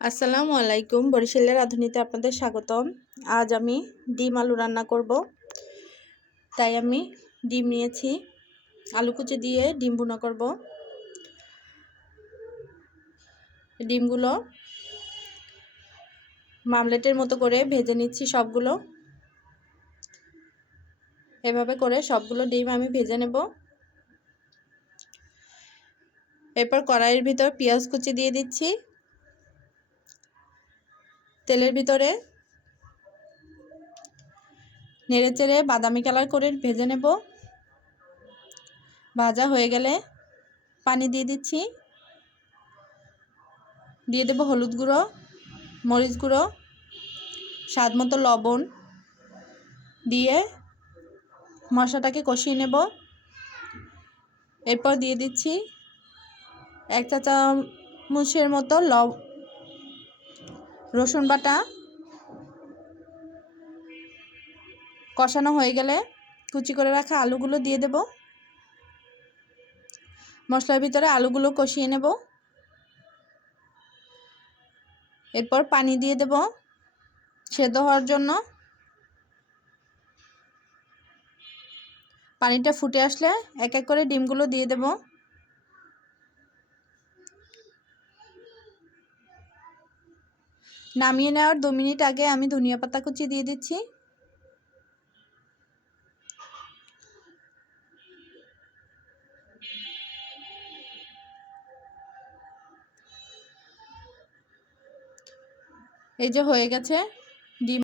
আসসালামু আলাইকুম। বরিশালের রাঁধুনিতে আপনাদের স্বাগতম। আজ আমি ডিম আলু রান্না করব। তাই আমি ডিম নিয়েছি, আলু কুচি দিয়ে ডিম ভুনা করব। ডিমগুলো মামলেটের মতো করে ভেজে নিচ্ছি সবগুলো। এভাবে করে সবগুলো ডিম আমি ভেজে নেব। এরপর কড়াইয়ের ভিতর পেঁয়াজ কুচি দিয়ে দিচ্ছি। তেলের ভিতরে নেড়েচেড়ে বাদামি কালার করে ভেজে নেব। ভাজা হয়ে গেলে পানি দিয়ে দিচ্ছি। দিয়ে দেব হলুদ গুঁড়ো, মরিচ গুঁড়ো, স্বাদ মতো লবণ দিয়ে মশলাটাকে কষিয়ে নেব। এরপর দিয়ে দিচ্ছি 1 চা চামচের মতো রসুন বাটা। কষানো হয়ে গেলে কুচি করে রাখা আলুগুলো দিয়ে দেব। মশলার ভিতরে আলুগুলো কষিয়ে নেব। এরপর পানি দিয়ে দেব সেদ্ধ হওয়ার জন্য। পানিটা ফুটে আসলে এক এক করে ডিমগুলো দিয়ে দেব। নামিয়ে নেওয়ার 2 মিনিট আগে আমি ধনিয়া পাতা কুচি দিয়ে দিচ্ছি। এই যে হয়ে গেছে ডিম।